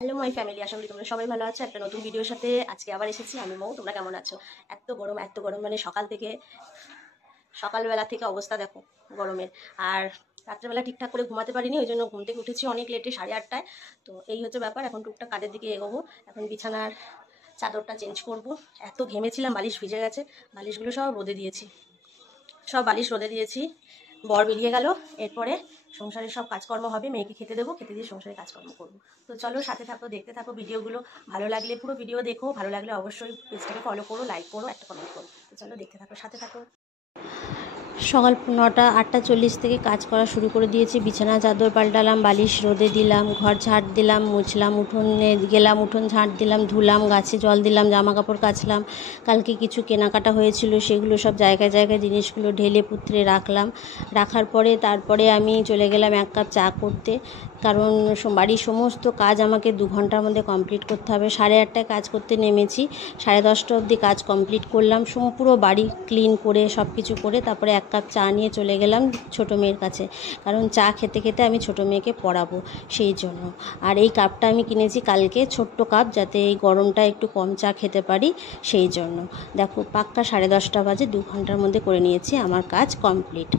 Hello my family, আশা করি তোমরা সবাই ভালো আছো। একটা নতুন ভিডিওর সাথে আজকে আবার এসেছি। আমি মৌ, তোমরা কেমন আছো? এত গরম মানে সকালবেলা থেকে অবস্থা দেখো গরমের। আর রাত্রেবেলা ঠিকঠাক করে ঘুমাতে পারিনি, ওই জন্য ঘুম থেকে উঠেছি অনেক লেটে, 8:30টায়। তো এই হচ্ছে ব্যাপার। এখন টুকটাক কাজের দিকে এগোবো। এখন বিছানার চাদরটা চেঞ্জ করব। এত ঘেমেছিলাম, বালিশ ভিজে গেছে। বালিশগুলো সব বালিশ রোদে দিয়েছি। বর বেরিয়ে গেল, এরপরে সংসারের সব কাজকর্ম হবে। মেয়েকে খেতে দেবো, খেতে দিয়ে সংসারের কাজকর্ম করবো। তো চলো সাথে থাকো, দেখতে থাকো ভিডিওগুলো। ভালো লাগলে পুরো ভিডিও দেখো, ভালো লাগলে অবশ্যই পেজটাকে ফলো করো, লাইক করো, একটা কমেন্ট করো। তো চলো দেখতে থাকো, সাথে থাকো। সকাল 8:40 থেকে কাজ করা শুরু করে দিয়েছি। বিছানা চাদর পাল্টালাম, বালিশ রোদে দিলাম, ঘর ঝাড় দিলাম, মুছলাম, উঠোনে গেলাম, উঠোন ঝাড় দিলাম, ধুলাম, গাছে জল দিলাম, জামা কাপড় কাচলাম। কালকে কিছু কেনাকাটা হয়েছিল, সেগুলো সব জায়গায় জায়গায় জিনিসগুলো ঢেলে পুত্রে রাখলাম। রাখার পরে তারপরে আমি চলে গেলাম 1 কাপ চা করতে, কারণ বাড়ির সমস্ত কাজ আমাকে 2 ঘন্টার মধ্যে কমপ্লিট করতে হবে। 8:30টায় কাজ করতে নেমেছি, 10:30টা অবধি কাজ কমপ্লিট করলাম। পুরো বাড়ি ক্লিন করে সব কিছু করে তারপরে 1 কাপ চা নিয়ে চলে গেলাম ছোটো মেয়ের কাছে, কারণ চা খেতে খেতে আমি ছোটো মেয়েকে পড়াবো, সেই জন্য। আর এই কাপটা আমি কিনেছি কালকে, ছোট্ট কাপ, যাতে এই গরমটা একটু কম চা খেতে পারি, সেই জন্য। দেখো পাক্কা 10:30 বাজে, 2 ঘন্টার মধ্যে করে নিয়েছি, আমার কাজ কমপ্লিট।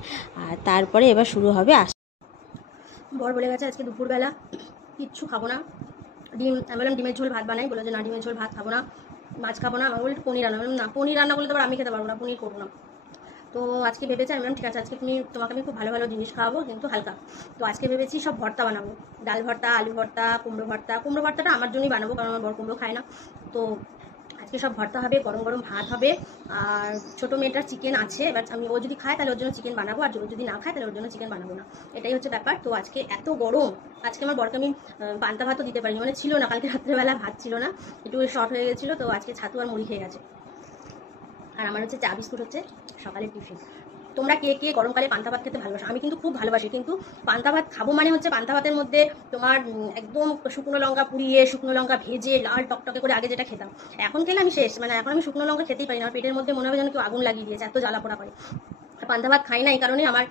আর তারপরে এবার শুরু হবে। বর বলে গেছে আজকে দুপুরবেলা কিচ্ছু খাবো না। আমি বললাম ডিমের ঝোল ভাত বানাই, বলে যে না ডিমের ঝোল ভাত খাবো না, মাছ খাবো না। আমার বলি পনির রান্না, বললাম না পনির রান্না করলে তো আবার আমি খেতে পারবো না, পনির করবো না। তো আজকে ভেবেছি, আমি বললাম ঠিক আছে, আজকে তোমাকে আমি খুব ভালো ভালো জিনিস খাওয়াবো, কিন্তু হালকা। তো আজকে ভেবেছি সব ভর্তা বানাবো, ডাল ভর্তা, আলু ভর্তা, কুমড়ো ভর্তা। কুমড়ো ভর্তাটা আমার জন্যই বানাবো, কারণ আমার বর কুমড়ো খায় না। তো আজকে সব ভর্তা হবে, গরম গরম ভাত হবে। আর ছোটো মেয়েটার চিকেন আছে, এবার ও যদি খায় তাহলে ওর জন্য চিকেন বানাবো, আর যদি না খায় তাহলে ওর জন্য চিকেন বানাবো না। এটাই হচ্ছে ব্যাপার। তো আজকে এত গরম, আজকে আমার বরকে আমি পান্তা ভাতও দিতে পারিনি, মানে ছিল না, কালকে রাত্রেবেলা ভাত ছিল না, একটু শর্ট হয়ে গেছিলো। তো আজকে ছাতু আর মুড়ি খেয়ে গেছে। আর আমার হচ্ছে চা বিস্কুট হচ্ছে সকালের টিফিন। তোমরা কে কে গরমকালে পান্তা ভাত খেতে ভালোবাসো? আমি কিন্তু খুব ভালোবাসি, কিন্তু পান্তা ভাত খাবো মানে হচ্ছে পান্তা ভাতের মধ্যে তোমার একদম শুকনো লঙ্কা পুড়িয়ে, শুকনো লঙ্কা ভেজে, লাল টকটকে করে আগে যেটা খেতাম। এখন খেলে আমি শেষ, মানে এখন আমি শুকনো লঙ্কা খেতেই পারি না, আমার পেটের মধ্যে মনে হবে যেন কেউ আগুন লাগিয়ে দিয়েছে, এত জ্বালা পোড়া করে। পান্তা ভাত খাই না এই কারণে, আমার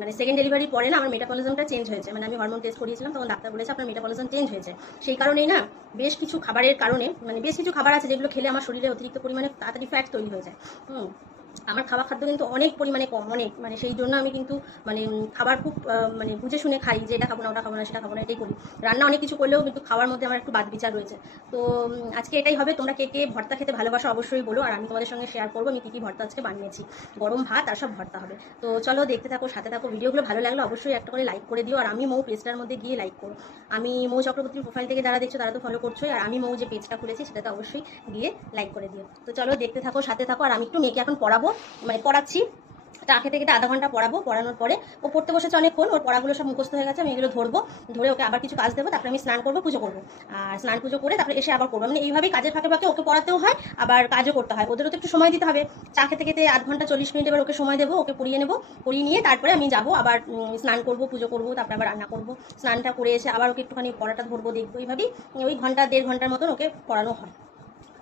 মানে সেকেন্ড ডেলিভারির পরে না আমার মেটাবলিজমটা চেঞ্জ হয়েছে, মানে আমি হরমোন টেস্ট করিয়েছিলাম, তখন ডাক্তার বলেছে আপনার মেটাবলিজম চেঞ্জ হয়েছে। সেই কারণেই না বেশ কিছু খাবারের কারণে, মানে বেশ কিছু খাবার আছে যেগুলো খেলে আমার শরীরে অতিরিক্ত পরিমাণে তাড়াতাড়ি ফ্যাট তৈরি হয়ে যায়। আমার খাদ্য কিন্তু অনেক পরিমাণে কম, অনেক, মানে সেই জন্য আমি কিন্তু মানে খাবার খুব মানে বুঝে শুনে খাই, যে এটা খাবো না, ওটা খাবো না, সেটা খাবো না, এটাই করি। রান্না অনেক কিছু করলেও কিন্তু খাওয়ার মধ্যে আমার একটু বাদ বিচার রয়েছে। তো আজকে এটাই হবে। তোমরা কে কে ভর্তা খেতে ভালোবাসো অবশ্যই বলো, আর আমি তোমাদের সঙ্গে শেয়ার করবো আমি কী কী ভর্তা আজকে বানিয়েছি। গরম ভাত আর সব ভর্তা হবে। তো চলো দেখতে থাকো, সাথে থাকো। ভিডিওগুলো ভালো লাগলে অবশ্যই একটা করে লাইক করে দিও, আর আমি মৌ পেজটার মধ্যে গিয়ে লাইক করো। আমি মৌ চক্রবর্তীর প্রোফাইল থেকে যারা দেখছো তারা তো ফলো করছোই, আর আমি মৌ যে পেজটা খুলেছি সেটাতে অবশ্যই গিয়ে লাইক করে দিও। তো চলো দেখতে থাকো, সাথে থাকো। আর আমি একটু মেয়েকে এখন পড়াবো, মানে পড়াচ্ছি। চা খেতে খেতে আধা ঘন্টা পড়াবো, পড়ানোর পরে ও পড়তে বসেছে অনেকক্ষণ, ওর পড়াগুলো সব মুখস্থ হয়ে গেছে। আমি এগুলো ধরে ওকে আবার কিছু কাজ দেবো, তারপরে আমি স্নান করবো, পুজো করবো। আর স্নান পুজো করে তারপরে এসে আবার করবো, মানে এইভাবেই কাজের ফাঁকে ফাঁকে ওকে পড়াতেও হয়, আবার কাজও করতে হয়। ওদেরও তো একটু সময় দিতে হবে। চা খেতে খেতে আধ ঘন্টা 40 মিনিট এবার ওকে সময় দেবো, ওকে পড়িয়ে নেবো। পড়িয়ে নিয়ে তারপরে আমি যাবো, আবার স্নান করবো, পুজো করবো, তারপরে আবার রান্না করবো। স্নানটা করে এসে আবার ওকে একটুখানি পড়াটা ধরবো, দেখবো। এইভাবেই ওই ঘন্টা 1.5 ঘন্টার মতন ওকে পড়ানো হয়।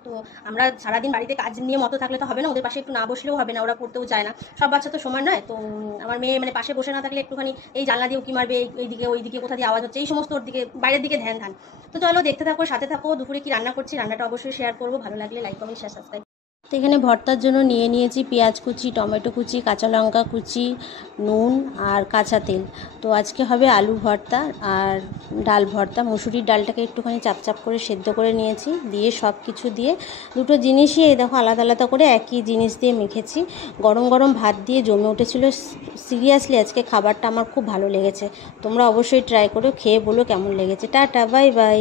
তো আমরা সারাদিন বাড়িতে কাজ নিয়ে মতো থাকলে তো হবে না, ওদের পাশে একটু না বসলেও হবে না, ওরা পড়তেও চায় না। সব বাচ্চা তো সমান নয়। তো আমার মেয়ে মানে পাশে বসে না থাকলে একটুখানি এই জানলা দিয়ে উকি মারবে, এইদিকে ওইদিকে কোথা দিয়ে আওয়াজ হচ্ছে, এই সমস্ত ওর দিকে, বাইরের দিকে ধ্যান। তো চলো দেখতে থাকো, সাথে থাকো। দুপুরে কি রান্না করছি, রান্নাটা অবশ্যই শেয়ার করবো। ভালো লাগলে লাইক কমেন্ট শেয়ার সাবস্ক্রাইব। তো এখানে ভর্তার জন্য নিয়েছি পেঁয়াজ কুচি, টমেটো কুচি, কাঁচা লঙ্কা কুচি, নুন আর কাঁচা তেল। তো আজকে হবে আলু ভর্তা আর ডাল ভর্তা। মুসুরির ডালটাকে একটুখানি চাপ করে সেদ্ধ করে নিয়েছি, দিয়ে সব কিছু দিয়ে দুটো জিনিসই এই দেখো আলাদা আলাদা করে একই জিনিস দিয়ে মেখেছি। গরম গরম ভাত দিয়ে জমে উঠেছিল। সিরিয়াসলি আজকে খাবারটা আমার খুব ভালো লেগেছে। তোমরা অবশ্যই ট্রাই করো, খেয়ে বলো কেমন লেগেছে। Tata, bye bye.